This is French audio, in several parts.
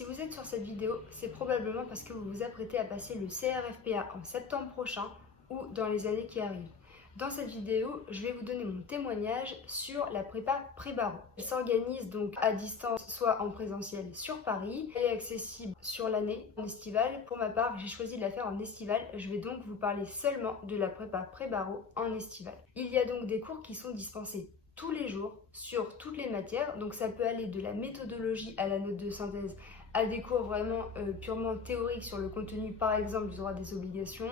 Si vous êtes sur cette vidéo, c'est probablement parce que vous vous apprêtez à passer le CRFPA en septembre prochain ou dans les années qui arrivent. Dans cette vidéo, je vais vous donner mon témoignage sur la prépa pré-barreau. Elle s'organise donc à distance, soit en présentiel sur Paris. Elle est accessible sur l'année en estival. Pour ma part, j'ai choisi de la faire en estival. Je vais donc vous parler seulement de la prépa pré-barreau en estival. Il y a donc des cours qui sont dispensés tous les jours sur toutes les matières. Donc ça peut aller de la méthodologie à la note de synthèse à des cours vraiment purement théoriques sur le contenu, par exemple du droit des obligations,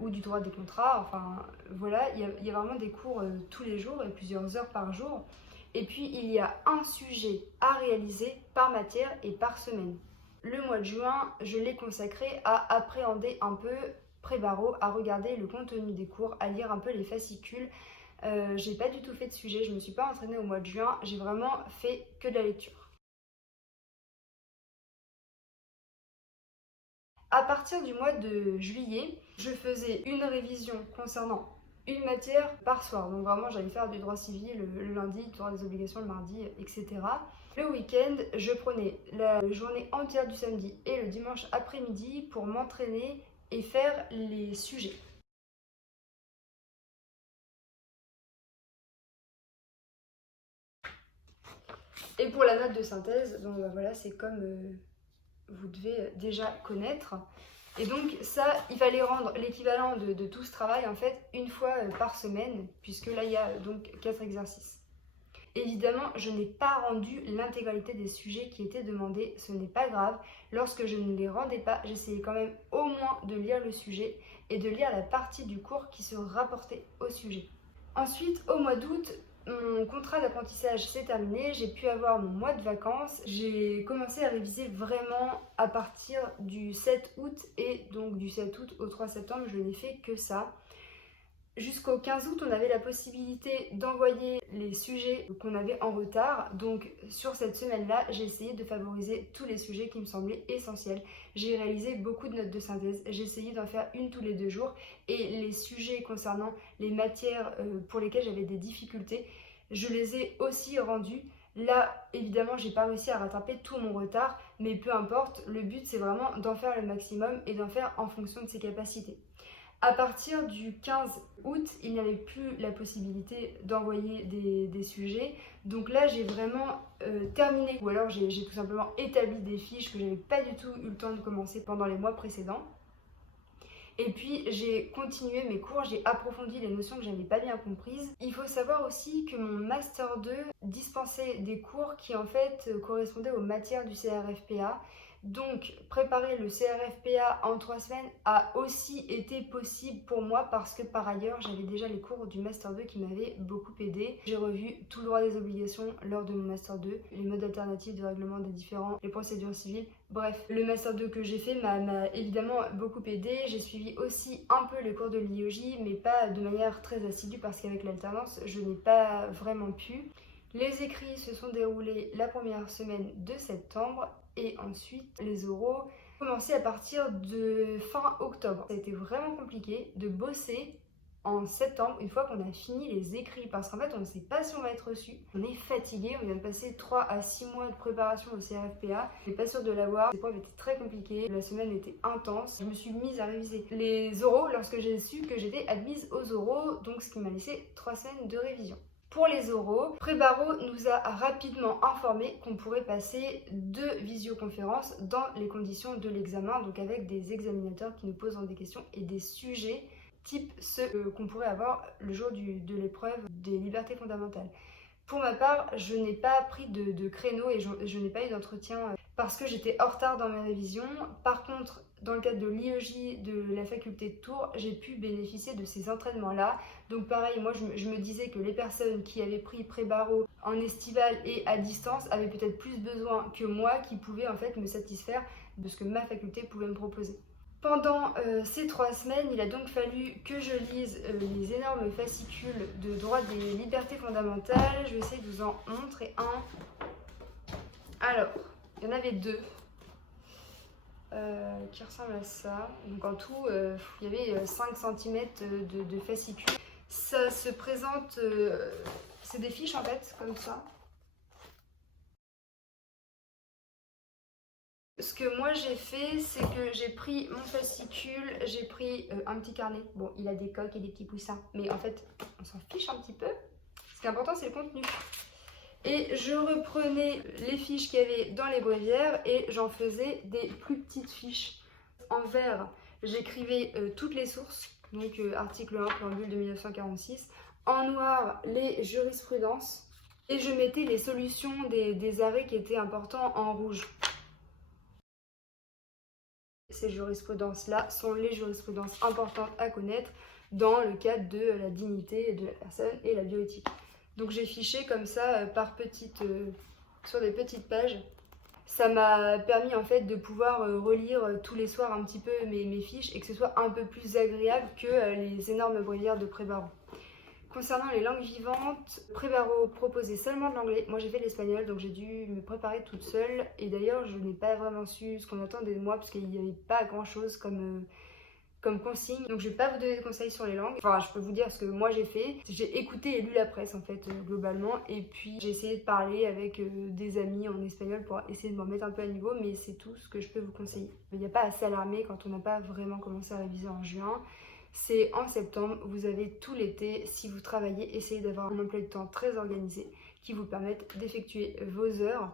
ou du droit des contrats. Enfin voilà, il y a vraiment des cours tous les jours et plusieurs heures par jour. Et puis il y a un sujet à réaliser par matière et par semaine. Le mois de juin, je l'ai consacré à appréhender un peu pré-barreau, à regarder le contenu des cours, à lire un peu les fascicules. J'ai pas du tout fait de sujet, je me suis pas entraînée au mois de juin, j'ai vraiment fait que de la lecture. À partir du mois de juillet, je faisais une révision concernant une matière par soir. Donc vraiment, j'allais faire du droit civil le lundi, du droit des obligations le mardi, etc. Le week-end, je prenais la journée entière du samedi et le dimanche après-midi pour m'entraîner et faire les sujets. Et pour la note de synthèse, donc voilà, c'est comme vous devez déjà connaître. Et donc ça, il fallait rendre l'équivalent de tout ce travail en fait une fois par semaine, puisque là il y a donc 4 exercices. Évidemment, je n'ai pas rendu l'intégralité des sujets qui étaient demandés, ce n'est pas grave. Lorsque je ne les rendais pas, j'essayais quand même au moins de lire le sujet et de lire la partie du cours qui se rapportait au sujet. Ensuite, au mois d'août, mon contrat d'apprentissage s'est terminé, j'ai pu avoir mon mois de vacances. J'ai commencé à réviser vraiment à partir du 7 août et donc du 7 août au 3 septembre, je n'ai fait que ça. Jusqu'au 15 août, on avait la possibilité d'envoyer les sujets qu'on avait en retard. Donc sur cette semaine-là, j'ai essayé de favoriser tous les sujets qui me semblaient essentiels. J'ai réalisé beaucoup de notes de synthèse, j'ai essayé d'en faire une tous les 2 jours. Et les sujets concernant les matières pour lesquelles j'avais des difficultés, je les ai aussi rendus. Là, évidemment, j'ai pas réussi à rattraper tout mon retard, mais peu importe, le but c'est vraiment d'en faire le maximum et d'en faire en fonction de ses capacités. À partir du 15 août, il n'y avait plus la possibilité d'envoyer des sujets. Donc là, j'ai vraiment terminé. Ou alors, j'ai tout simplement établi des fiches que je n'avais pas du tout eu le temps de commencer pendant les mois précédents. Et puis, j'ai continué mes cours, j'ai approfondi les notions que je n'avais pas bien comprises. Il faut savoir aussi que mon Master 2 dispensait des cours qui en fait correspondaient aux matières du CRFPA. Donc, préparer le CRFPA en 3 semaines a aussi été possible pour moi parce que par ailleurs, j'avais déjà les cours du Master 2 qui m'avaient beaucoup aidé. J'ai revu tout le droit des obligations lors de mon Master 2, les modes alternatifs de règlement des différends, les procédures civiles. Bref, le Master 2 que j'ai fait m'a évidemment beaucoup aidé. J'ai suivi aussi un peu les cours de l'IOJ, mais pas de manière très assidue parce qu'avec l'alternance, je n'ai pas vraiment pu. Les écrits se sont déroulés la première semaine de septembre et ensuite les oraux commencé à partir de fin octobre. Ça a été vraiment compliqué de bosser en septembre une fois qu'on a fini les écrits parce qu'en fait on ne sait pas si on va être reçu. On est fatigué, on vient de passer 3 à 6 mois de préparation au CRFPA. Je n'étais pas sûre de l'avoir, l'épreuve était très compliquée, la semaine était intense. Je me suis mise à réviser les oraux lorsque j'ai su que j'étais admise aux oraux, donc ce qui m'a laissé 3 semaines de révision. Pour les oraux, Pré-Barreau nous a rapidement informé qu'on pourrait passer 2 visioconférences dans les conditions de l'examen, donc avec des examinateurs qui nous posent des questions et des sujets type ceux qu'on pourrait avoir le jour de l'épreuve des libertés fondamentales. Pour ma part, je n'ai pas pris de créneau et je n'ai pas eu d'entretien parce que j'étais en retard dans ma révision. Par contre, dans le cadre de l'IEJ de la faculté de Tours, j'ai pu bénéficier de ces entraînements-là. Donc pareil, moi je me disais que les personnes qui avaient pris pré-barreau en estival et à distance avaient peut-être plus besoin que moi qui pouvaient en fait me satisfaire de ce que ma faculté pouvait me proposer. Pendant ces 3 semaines, il a donc fallu que je lise les énormes fascicules de droit des libertés fondamentales. Je vais essayer de vous en montrer un. Alors, il y en avait 2 qui ressemblent à ça. Donc en tout, il y avait 5 cm de fascicules. Ça se présente, c'est des fiches en fait, comme ça. Ce que moi j'ai fait, c'est que j'ai pris mon fascicule, j'ai pris un petit carnet. Bon, il a des coques et des petits poussins, mais en fait, on s'en fiche un petit peu. Ce qui est important, c'est le contenu. Et je reprenais les fiches qu'il y avait dans les bréviaires et j'en faisais des plus petites fiches. En vert, j'écrivais toutes les sources, donc article 1, préambule de 1946. En noir, les jurisprudences. Et je mettais les solutions des arrêts qui étaient importants en rouge. Ces jurisprudences-là sont les jurisprudences importantes à connaître dans le cadre de la dignité de la personne et la bioéthique. Donc j'ai fiché comme ça sur des petites pages. Ça m'a permis en fait de pouvoir relire tous les soirs un petit peu mes fiches et que ce soit un peu plus agréable que les énormes bréviaires de pré-barreau. Concernant les langues vivantes, pré-barreau proposait seulement de l'anglais. Moi j'ai fait l'espagnol donc j'ai dû me préparer toute seule. Et d'ailleurs je n'ai pas vraiment su ce qu'on attendait de moi parce qu'il n'y avait pas grand chose comme consigne. Donc je vais pas vous donner de conseils sur les langues. Enfin je peux vous dire ce que moi j'ai fait. J'ai écouté et lu la presse en fait globalement. Et puis j'ai essayé de parler avec des amis en espagnol pour essayer de m'en mettre un peu à niveau. Mais c'est tout ce que je peux vous conseiller. Il n'y a pas à s'alarmer quand on n'a pas vraiment commencé à réviser en juin. C'est en septembre, vous avez tout l'été. Si vous travaillez, essayez d'avoir un emploi de temps très organisé qui vous permette d'effectuer vos heures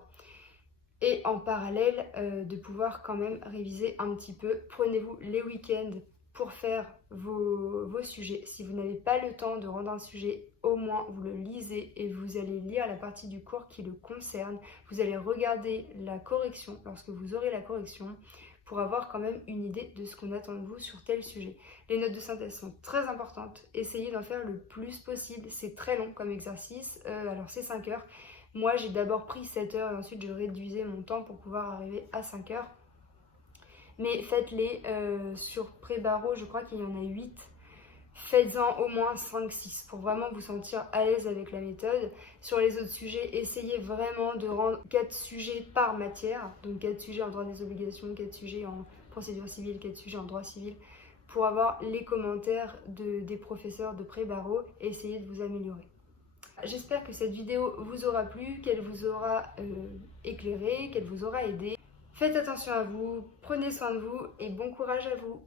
et en parallèle de pouvoir quand même réviser un petit peu. Prenez-vous les week-ends pour faire vos sujets. Si vous n'avez pas le temps de rendre un sujet, au moins vous le lisez et vous allez lire la partie du cours qui le concerne. Vous allez regarder la correction lorsque vous aurez la correction pour avoir quand même une idée de ce qu'on attend de vous sur tel sujet. Les notes de synthèse sont très importantes. Essayez d'en faire le plus possible. C'est très long comme exercice. Alors c'est 5 heures. Moi j'ai d'abord pris 7 heures et ensuite je réduisais mon temps pour pouvoir arriver à 5 heures. Mais faites-les sur pré-barreau, je crois qu'il y en a 8. Faites-en au moins 5-6 pour vraiment vous sentir à l'aise avec la méthode. Sur les autres sujets, essayez vraiment de rendre 4 sujets par matière. Donc 4 sujets en droit des obligations, 4 sujets en procédure civile, 4 sujets en droit civil. Pour avoir les commentaires des professeurs de pré-barreau et essayer de vous améliorer. J'espère que cette vidéo vous aura plu, qu'elle vous aura éclairé, qu'elle vous aura aidé. Faites attention à vous, prenez soin de vous et bon courage à vous!